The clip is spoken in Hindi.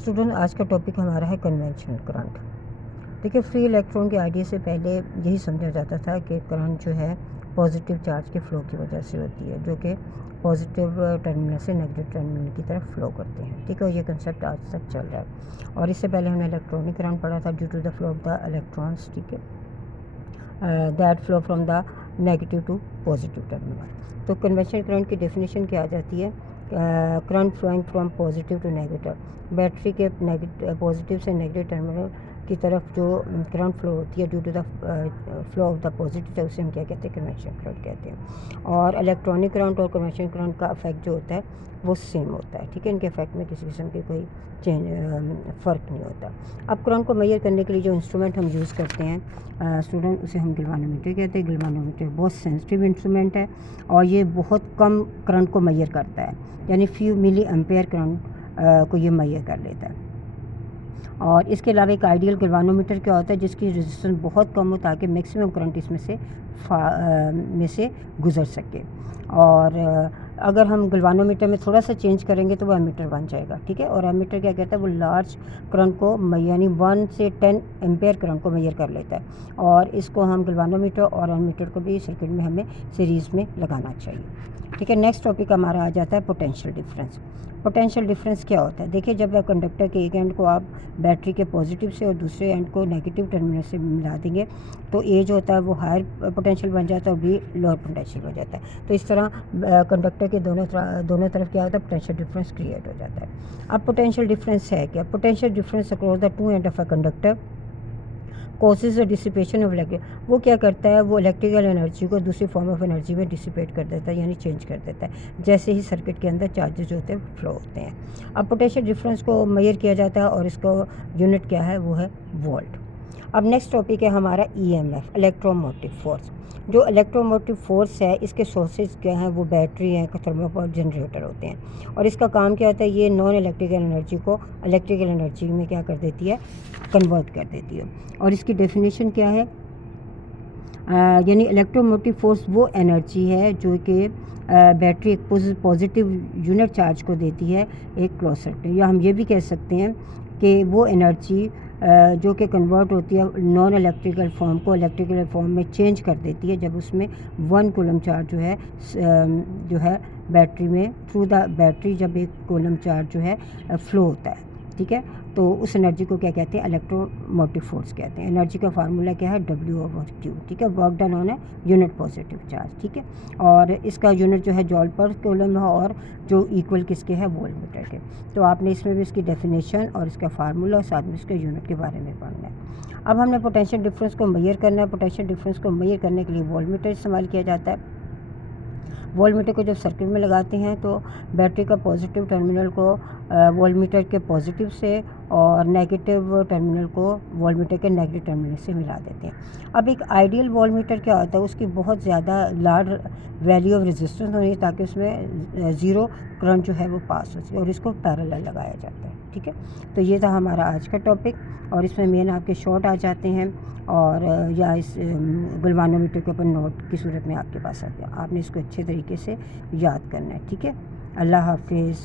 स्टूडेंट, आज का टॉपिक हमारा है कन्वेंशनल करंट। देखिए, फ्री इलेक्ट्रॉन के आइडिया से पहले यही समझा जाता था कि करंट जो है पॉजिटिव चार्ज के फ्लो की वजह से होती है, जो कि पॉजिटिव टर्मिनल से नेगेटिव टर्मिनल की तरफ फ्लो करते हैं। ठीक है, ये कंसेप्ट आज तक चल रहा है। और इससे पहले हमने इलेक्ट्रॉनिक करंट पढ़ा था, due to the flow of the electrons, ठीक है, that flow from the negative to positive terminal. तो कन्वेंशनल करंट की डेफिनेशन क्या आ जाती है? Current flowing from positive to negative, battery के पॉजिटिव से नेगेटिव टर्मिनल की तरफ जो करंट फ्लो होती है due to the flow of the positive, उसे हम क्या कहते हैं? कन्वेंशनल करंट कहते हैं। और इलेक्ट्रॉनिक करंट और कन्वेंशनल करंट का इफेक्ट जो होता है वो सेम होता है। ठीक है, इनके इफेक्ट में किसी किस्म की कोई फ़र्क नहीं होता। अब करंट को मेजर करने के लिए जो इंस्ट्रूमेंट हम यूज़ करते हैं स्टूडेंट, उसे हम गैल्वानोमीटर कहते हैं। गैल्वानोमीटर बहुत सेंसिटिव इंस्ट्रूमेंट है और ये बहुत कम करंट को मेजर करता है, यानी फ्यू मिली एम्पेयर करंट को ये मेजर कर लेता है। और इसके अलावा एक आइडियल गैल्वानोमीटर क्या होता है? जिसकी रेजिस्टेंस बहुत कम हो ताकि मैक्सिमम करंट इसमें से गुजर सके। और अगर हम गैल्वानोमीटर में थोड़ा सा चेंज करेंगे तो वो एमीटर बन जाएगा। ठीक है, और एमीटर क्या कहता है? वो लार्ज करंट को यानी 1 से 10 एम्पेयर करंट को मेजर कर लेता है। और इसको हम गैल्वानोमीटर और एमीटर को भी सर्किट में हमें सीरीज़ में लगाना चाहिए। ठीक है, नेक्स्ट टॉपिक हमारा आ जाता है पोटेंशियल डिफरेंस। पोटेंशियल डिफरेंस क्या होता है? देखिए, जब कंडक्टर के एक एंड को आप बैटरी के पॉजिटिव से और दूसरे एंड को नेगेटिव टर्मिनल से मिला देंगे तो ए जो होता है वो हायर पोटेंशियल बन जाता है और बी लोअर पोटेंशियल बन जाता है। तो इस तरह कंडक्टर के दोनों तरफ क्या होता है? पोटेंशियल डिफरेंस क्रिएट हो जाता है। अब पोटेंशियल डिफरेंस है क्या? Potential difference across the two end of a conductor causes the dissipation of electric. वो क्या करता है? वो इलेक्ट्रिकल एनर्जी को दूसरी फॉर्म ऑफ एनर्जी में डिसिपेट कर देता है, यानी चेंज कर देता है, जैसे ही सर्किट के अंदर चार्जेस जो होते हैं फ्लो होते हैं। अब पोटेंशियल डिफरेंस को मेजर किया जाता है और इसको यूनिट क्या है? वो है वोल्ट। अब नेक्स्ट टॉपिक है हमारा ईएमएफ, इलेक्ट्रोमोटिव फोर्स। जो इलेक्ट्रोमोटिव फोर्स है इसके सोर्सेज क्या हैं? वो बैटरी हैं, थर्मोपावर जनरेटर होते हैं। और इसका काम क्या होता है? ये नॉन इलेक्ट्रिकल एनर्जी को इलेक्ट्रिकल एनर्जी में क्या कर देती है? कन्वर्ट कर देती है। और इसकी डेफिनेशन क्या है? यानी इलेक्ट्रोमोटिव फोर्स वो एनर्जी है जो कि बैटरी एक पॉजिटिव यूनिट चार्ज को देती है एक क्लोज सर्किट, या हम ये भी कह सकते हैं कि वो एनर्जी जो कि कन्वर्ट होती है नॉन इलेक्ट्रिकल फॉर्म को इलेक्ट्रिकल फॉर्म में चेंज कर देती है जब उसमें 1 कूलम चार्ज जो है बैटरी में थ्रू द बैटरी जब एक कूलम चार्ज जो है फ्लो होता है। ठीक है, तो उस एनर्जी को क्या कहते हैं? इलेक्ट्रोमोटिव फोर्स कहते हैं। एनर्जी का फार्मूला क्या है? W/Q। ठीक है, वर्क डन ऑन है यूनिट पॉजिटिव चार्ज। ठीक है, और इसका यूनिट जो है जॉल पर कूलम है और जो इक्वल किसके है? वोल्टमीटर के। तो आपने इसमें भी इसकी डेफिनेशन और इसका फार्मूला और साथ में इसके यूनिट के बारे में पढ़ना है। अब हमने पोटेंशियल डिफरेंस को मेजर करना है। पोटेंशियल डिफरेंस को मेजर करने के लिए वोल्टमीटर इस्तेमाल किया जाता है। वोल्टमीटर को जब सर्किट में लगाते हैं तो बैटरी का पॉजिटिव टर्मिनल को वोल्टमीटर के पॉजिटिव से और नेगेटिव टर्मिनल को वोल्टमीटर के नेगेटिव टर्मिनल से मिला देते हैं। अब एक आइडियल वोल्टमीटर क्या होता है? उसकी बहुत ज़्यादा लार्ज वैल्यू ऑफ रेजिस्टेंस होनी है ताकि उसमें ज़ीरो करंट जो है वो पास हो सके, और इसको पैरेलल लगाया जाता है। ठीक है, तो ये था हमारा आज का टॉपिक, और इसमें मेन आपके शॉर्ट आ जाते हैं और या इस गैल्वानोमीटर के ऊपर नोट की सूरत में आपके पास आते हैं। आपने इसको अच्छे तरीके से याद करना है। ठीक है, अल्लाह हाफिज़।